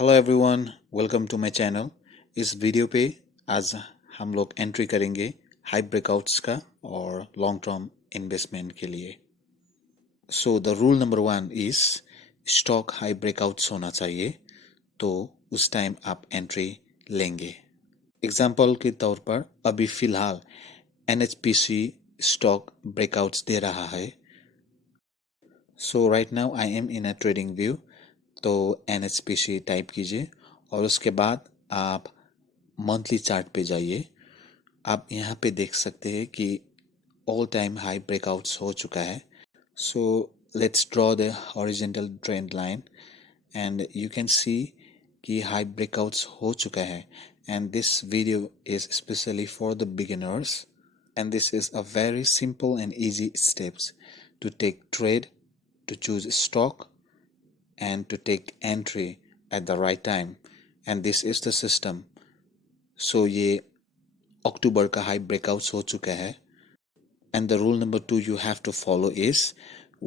Hello everyone, welcome to my channel. इस video पे आज हम लोग एंट्री करेंगे हाई ब्रेकआउट्स का और लॉन्ग टर्म इन्वेस्टमेंट के लिए। So the rule number 1 is stock high breakouts होना चाहिए, तो उस टाइम आप एंट्री लेंगे। एग्जाम्पल के तौर पर अभी फिलहाल NHPC स्टॉक ब्रेकआउट्स दे रहा है। So right now I am in a TradingView, तो NHPC टाइप कीजिए और उसके बाद आप मंथली चार्ट पे जाइए। आप यहाँ पे देख सकते हैं कि ऑल टाइम हाई ब्रेकआउट्स हो चुका है। So let's draw the horizontal trend line and you can see कि हाई ब्रेकआउट्स हो चुका है। And this video is specially for the beginners and this is a very simple and easy steps to take trade, to choose stock and to take entry at the right time, and this is the system. So ये अक्टूबर का high breakouts हो चुका है and the rule number 2 you have to follow is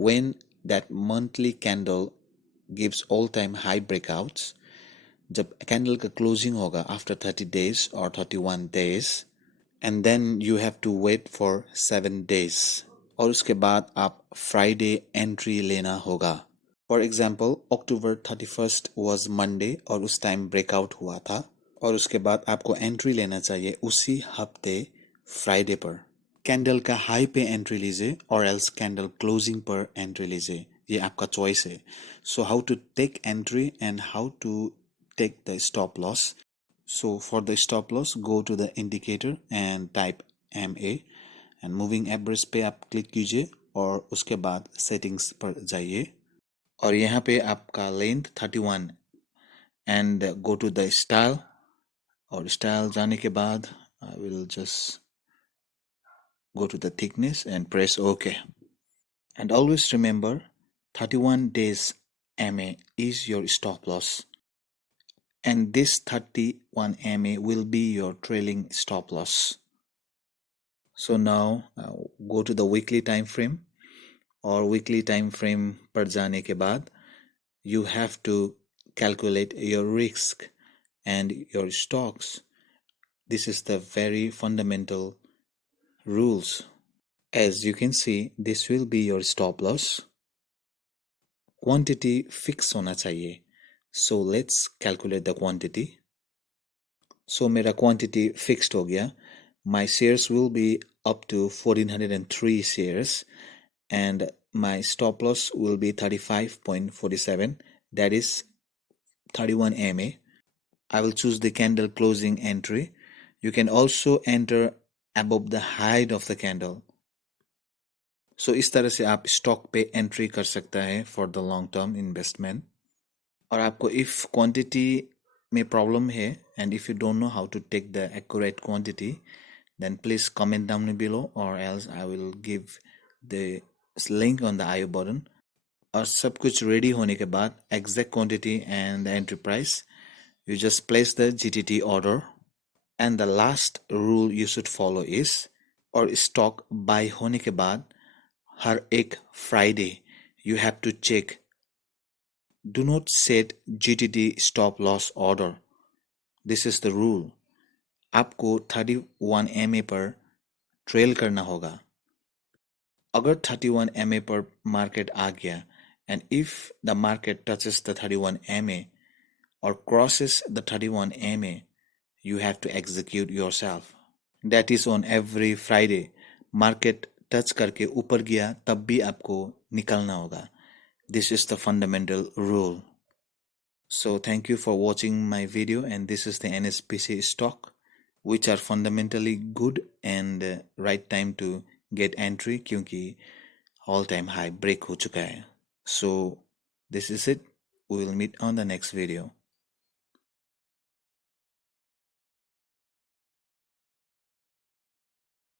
when that monthly candle gives all time high breakouts, जब कैंडल का क्लोजिंग होगा after 30 days or 31 days, and then you have to wait for 7 days और उसके बाद आप फ्राइडे एंट्री लेना होगा। For example October 31st was Monday और उस टाइम ब्रेकआउट हुआ था और उसके बाद आपको एंट्री लेना चाहिए उसी हफ्ते फ्राइडे पर। कैंडल का हाई पे एंट्री लीजिए और एल्स कैंडल क्लोजिंग पर एंट्री लीजिए, ये आपका चॉइस है। So how to take entry and how to take the stop loss. So for the stop loss, go to the indicator and type MA and moving average पे आप क्लिक कीजिए और उसके बाद सेटिंग्स पर जाइए और यहाँ पे आपका length 31 and go to the style और स्टाइल जाने के बाद I will just go to the thickness and press OK. And always remember 31 days MA is your stop loss. And this 31 MA will be your trailing stop loss. So now go to the weekly time frame और weekly time frame पर जाने के बाद you have to calculate your risk and your stocks. This is the very fundamental rules. As you can see, this will be your stop loss. Quantity fix होना चाहिए. So let's calculate the quantity. So मेरा quantity fixed हो गया. My shares will be up to 1403 shares and my stop loss will be 35.47, that is 31 MA. I will choose the candle closing entry. You can also enter above the height of the candle. So इस तरह से आप स्टॉक पे एंट्री कर सकता है for the long term investment. और आपको इफ क्वांटिटी में प्रॉब्लम है and if you don't know how to take the accurate quantity, then please comment down below or else I will give the link on the IO button. और सब कुछ रेडी होने के बाद exact quantity and the entry price, you just place the GTT order. And the last rule you should follow is, और stock bye होने के बाद हर एक Friday you have to check, do not set GTT stop loss order. This is the rule. आपको 31 MA पर ट्रेल करना होगा। अगर 31 MA पर मार्केट आ गया and if the market touches the 31 MA or crosses the 31 MA, you have to execute yourself. That is on every Friday. Market touch करके ऊपर गया तब भी आपको निकलना होगा। This is the fundamental rule. So thank you for watching my video, and this is the NSPC stock, which are fundamentally good and right time to get entry क्योंकि all time high break हो चुका है. So this is it. We will meet on the next video.